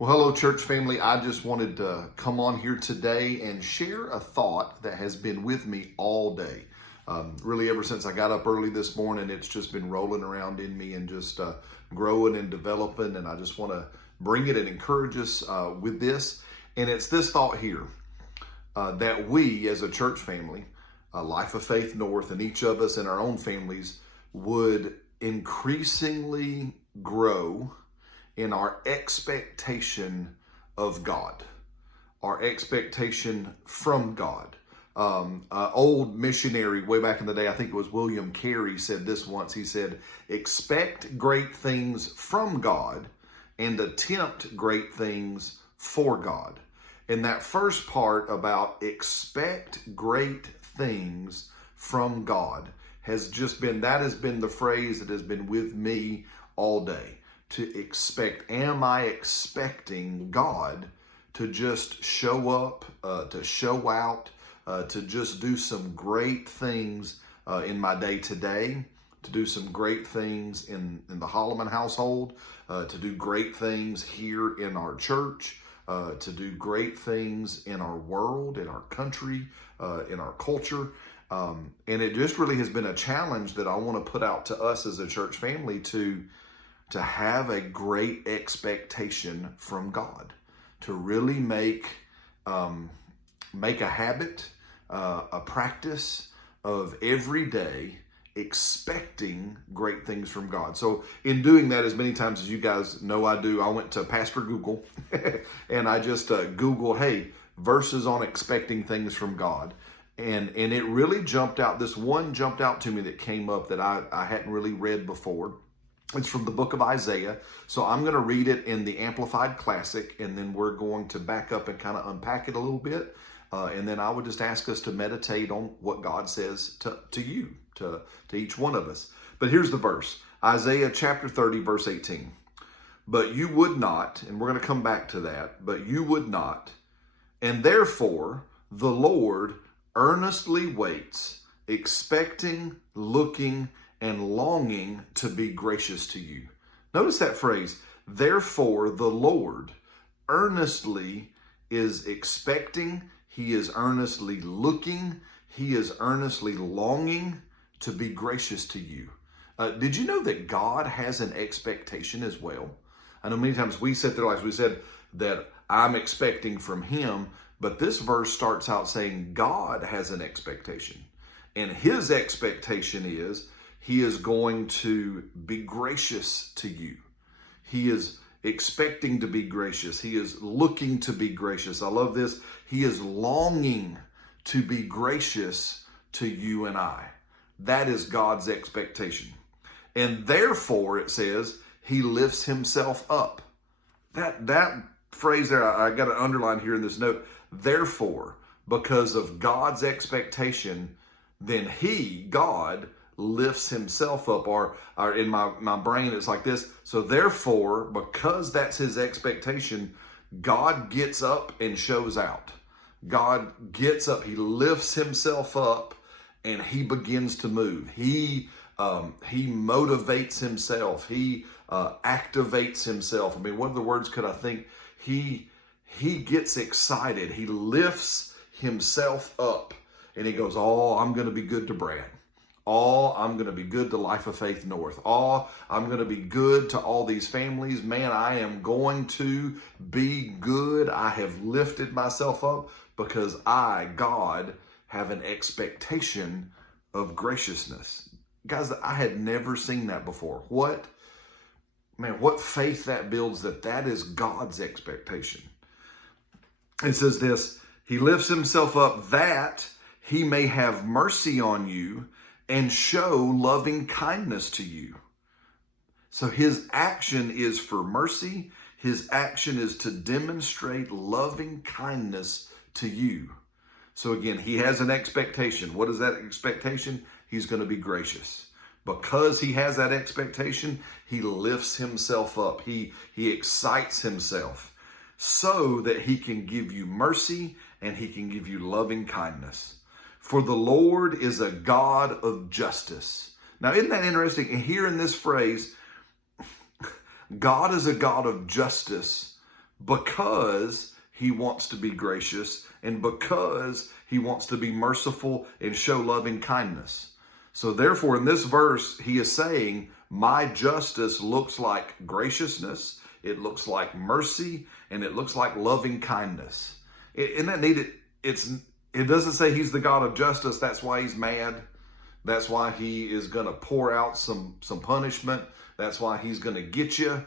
Well, hello, church family. I just wanted to come on here today and share a thought that has been with me all day. Really, ever since I got up early this morning, it's just been rolling around in me and just growing and developing. And I just want to bring it and encourage us with this. And it's this thought here that we as a church family, Life of Faith North, and each of us in our own families would increasingly grow in our expectation of God, our expectation from God. Old missionary way back in the day, I think it was William Carey, said this once. He said, expect great things from God and attempt great things for God. And that first part about expect great things from God has been the phrase that has been with me all day. To expect, am I expecting God to just show up, to show out, to just do some great things in my day today, to do some great things in the Holloman household, to do great things here in our church, to do great things in our world, in our country, in our culture. And it just really has been a challenge that I want to put out to us as a church family to have a great expectation from God, to really make a habit, a practice of every day expecting great things from God. So in doing that, as many times as you guys know I do, I went to Pastor Google and I just Googled, hey, verses on expecting things from God. And it really jumped out. This one jumped out to me that came up that I hadn't really read before. It's from the book of Isaiah. So I'm going to read it in the Amplified Classic, and then we're going to back up and kind of unpack it a little bit. And then I would just ask us to meditate on what God says to you, to each one of us. But here's the verse, Isaiah chapter 30, verse 18. But you would not, and we're going to come back to that, but you would not, and therefore the Lord earnestly waits, expecting, looking, and longing to be gracious to you. Notice that phrase, therefore the Lord earnestly is expecting, he is earnestly looking, he is earnestly longing to be gracious to you. Did you know that God has an expectation as well? I know many times we sit there like we said that I'm expecting from him, but this verse starts out saying God has an expectation. And his expectation is he is going to be gracious to you. He is expecting to be gracious. He is looking to be gracious. I love this. He is longing to be gracious to you and I. That is God's expectation. And therefore, it says, he lifts himself up. That phrase there, I got to underline here in this note. Therefore, because of God's expectation, then he, God, lifts himself up, or in my brain it's like this. So therefore, because that's his expectation, God gets up and shows out. God gets up, he lifts himself up, and he begins to move. He motivates himself. He activates himself. I mean, what other words could I think? He gets excited. He lifts himself up, and he goes, oh, I'm going to be good to Brad. Oh, I'm going to be good to Life of Faith North. Oh, I'm going to be good to all these families. Man, I am going to be good. I have lifted myself up because I, God, have an expectation of graciousness. Guys, I had never seen that before. What faith that builds, that is God's expectation. It says this, he lifts himself up that he may have mercy on you and show loving kindness to you. So his action is for mercy. His action is to demonstrate loving kindness to you. So again, he has an expectation. What is that expectation? He's going to be gracious. Because he has that expectation, he lifts himself up. He excites himself so that he can give you mercy and he can give you loving kindness. For the Lord is a God of justice. Now, isn't that interesting? And here in this phrase, God is a God of justice, because he wants to be gracious and because he wants to be merciful and show loving kindness. So therefore, in this verse, he is saying, my justice looks like graciousness, it looks like mercy, and it looks like loving kindness. Isn't that neat? It doesn't say he's the God of justice. That's why he's mad. That's why he is going to pour out some punishment. That's why he's going to get you.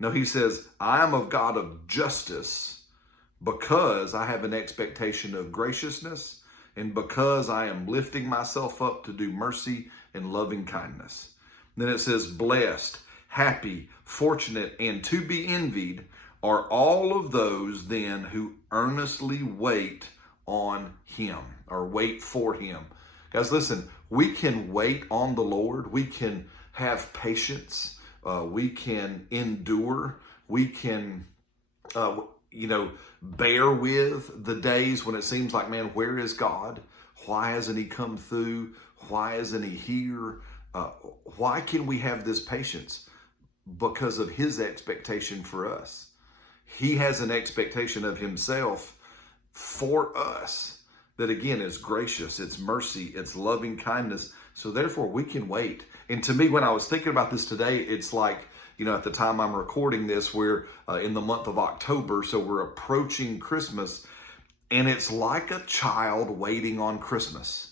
No, he says, I am a God of justice because I have an expectation of graciousness and because I am lifting myself up to do mercy and loving kindness. Then it says, blessed, happy, fortunate, and to be envied are all of those then who earnestly wait on him or wait for him. Guys, listen, we can wait on the Lord. We can have patience. We can endure. We can, bear with the days when it seems like, man, where is God? Why hasn't he come through? Why isn't he here? Why can we have this patience? Because of his expectation for us. He has an expectation of himself for us that, again, is gracious, it's mercy, it's loving kindness. So therefore, we can wait. And to me, when I was thinking about this today, it's like, at the time I'm recording this, we're in the month of October, so we're approaching Christmas, and it's like a child waiting on Christmas.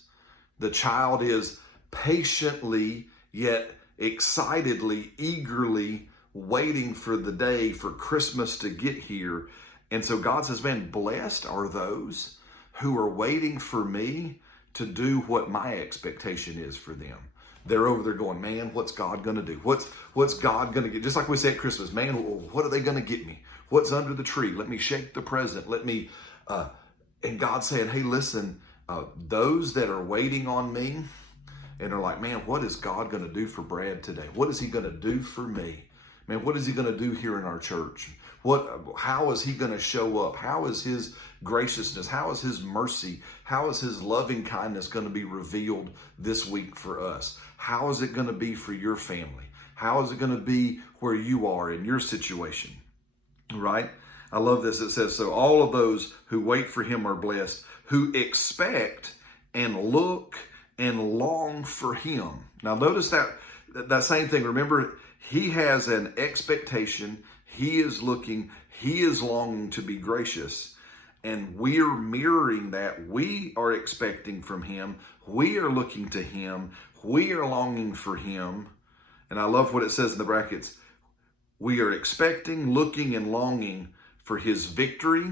The child is patiently, yet excitedly, eagerly waiting for the day for Christmas to get here. And so God says, man, blessed are those who are waiting for me to do what my expectation is for them. They're over there going, man, what's God going to do? What's God going to get? Just like we say at Christmas, man, what are they going to get me? What's under the tree? Let me shake the present. And God saying, hey, listen, those that are waiting on me and are like, man, what is God going to do for Brad today? What is he going to do for me? Man, what is he going to do here in our church? How is he going to show up? How is his graciousness? How is his mercy? How is his loving kindness going to be revealed this week for us? How is it going to be for your family? How is it going to be where you are in your situation? Right? I love this. It says, so all of those who wait for him are blessed, who expect and look and long for him. Now notice that same thing. Remember, he has an expectation. He is looking, he is longing to be gracious, and we're mirroring that. We are expecting from him. We are looking to him. We are longing for him. And I love what it says in the brackets. We are expecting, looking, and longing for his victory,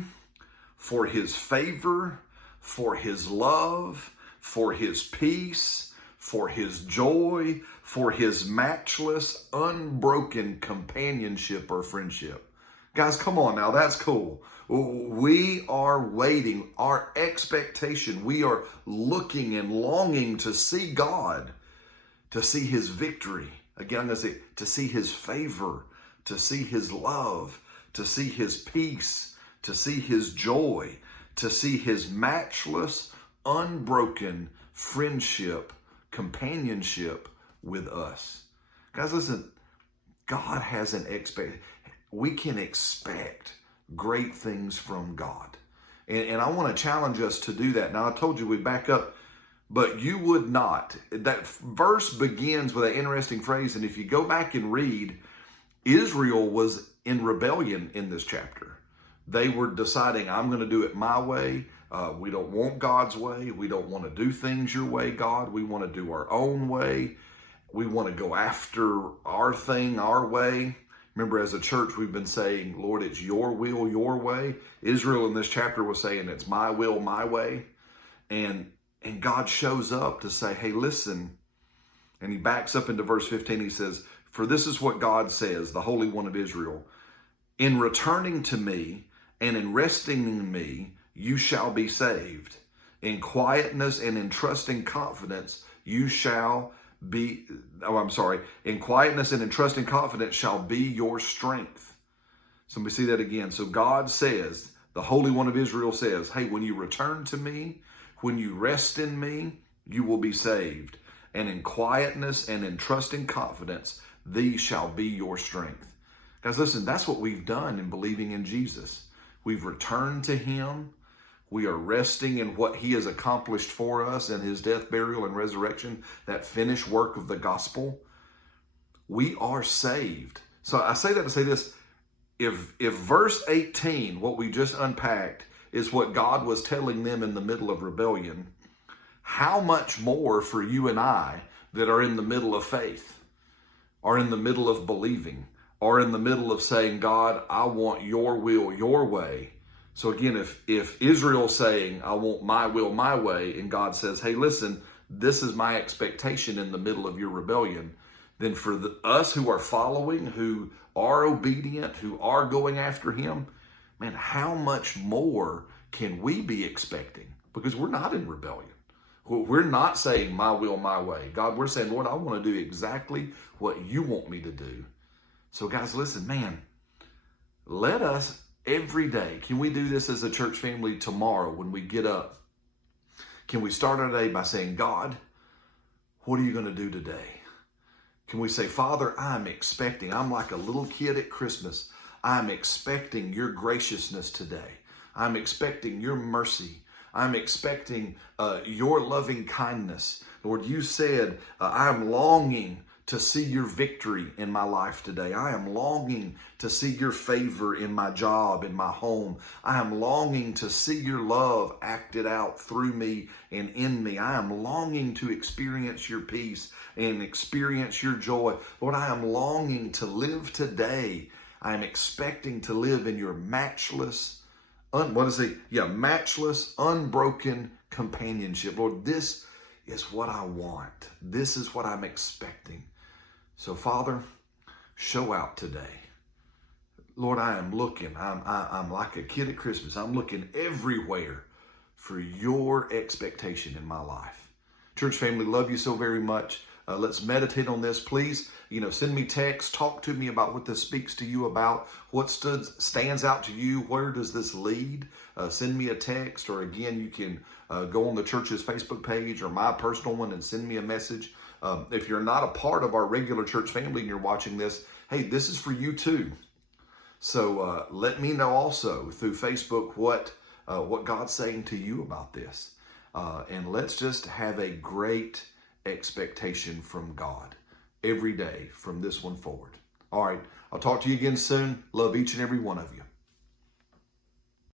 for his favor, for his love, for his peace, for his joy, for his matchless, unbroken companionship or friendship. Guys, come on now, that's cool. We are waiting, our expectation, we are looking and longing to see God, to see his victory. Again, to see his favor, to see his love, to see his peace, to see his joy, to see his matchless, unbroken friendship, companionship with us. Guys, listen, God has we can expect great things from God. And I want to challenge us to do that. Now, I told you we back up, but you would not. That verse begins with an interesting phrase. And if you go back and read, Israel was in rebellion in this chapter. They were deciding, I'm going to do it my way. We don't want God's way. We don't want to do things your way, God. We want to do our own way. We want to go after our thing, our way. Remember, as a church, we've been saying, Lord, it's your will, your way. Israel in this chapter was saying, it's my will, my way. And God shows up to say, hey, listen. And he backs up into verse 15. He says, for this is what God says, the Holy One of Israel. In returning to me and in resting in me, you shall be saved. In quietness and in trusting confidence, you shall be, in quietness and in trusting confidence shall be your strength. So let me see that again. So God says, the Holy One of Israel says, hey, when you return to me, when you rest in me, you will be saved. And in quietness and in trusting confidence, these shall be your strength. Guys, listen, that's what we've done in believing in Jesus. We've returned to him. We are resting in what he has accomplished for us in his death, burial, and resurrection, that finished work of the gospel. We are saved. So I say that to say this. If verse 18, what we just unpacked, is what God was telling them in the middle of rebellion, how much more for you and I that are in the middle of faith, are in the middle of believing, are in the middle of saying, God, I want your will, your way. So again, if Israel's saying, I want my will, my way, and God says, hey, listen, this is my expectation in the middle of your rebellion, then for us who are following, who are obedient, who are going after him, man, how much more can we be expecting? Because we're not in rebellion. We're not saying my will, my way. God, we're saying, Lord, I want to do exactly what you want me to do. So guys, listen, man, let us every day, can we do this as a church family tomorrow when we get up? Can we start our day by saying, God, what are you going to do today? Can we say, Father, I'm like a little kid at Christmas. I'm expecting your graciousness today. I'm expecting your mercy. I'm expecting your loving kindness. Lord, you said, I'm longing to see your victory in my life today. I am longing to see your favor in my job, in my home. I am longing to see your love acted out through me and in me. I am longing to experience your peace and experience your joy. Lord, I am longing to live today. I am expecting to live in your matchless, matchless, unbroken companionship. Lord, this is what I want. This is what I'm expecting. So, Father, show out today. Lord, I am looking. I'm like a kid at Christmas. I'm looking everywhere for your expectation in my life. Church family, love you so very much. Let's meditate on this. Please, send me text. Talk to me about what this speaks to you about. What stands out to you? Where does this lead? Send me a text, or again, you can go on the church's Facebook page or my personal one and send me a message. If you're not a part of our regular church family and you're watching this, hey, this is for you too. So let me know also through Facebook what God's saying to you about this. And let's just have a great expectation from God every day from this one forward. All right, I'll talk to you again soon. Love each and every one of you.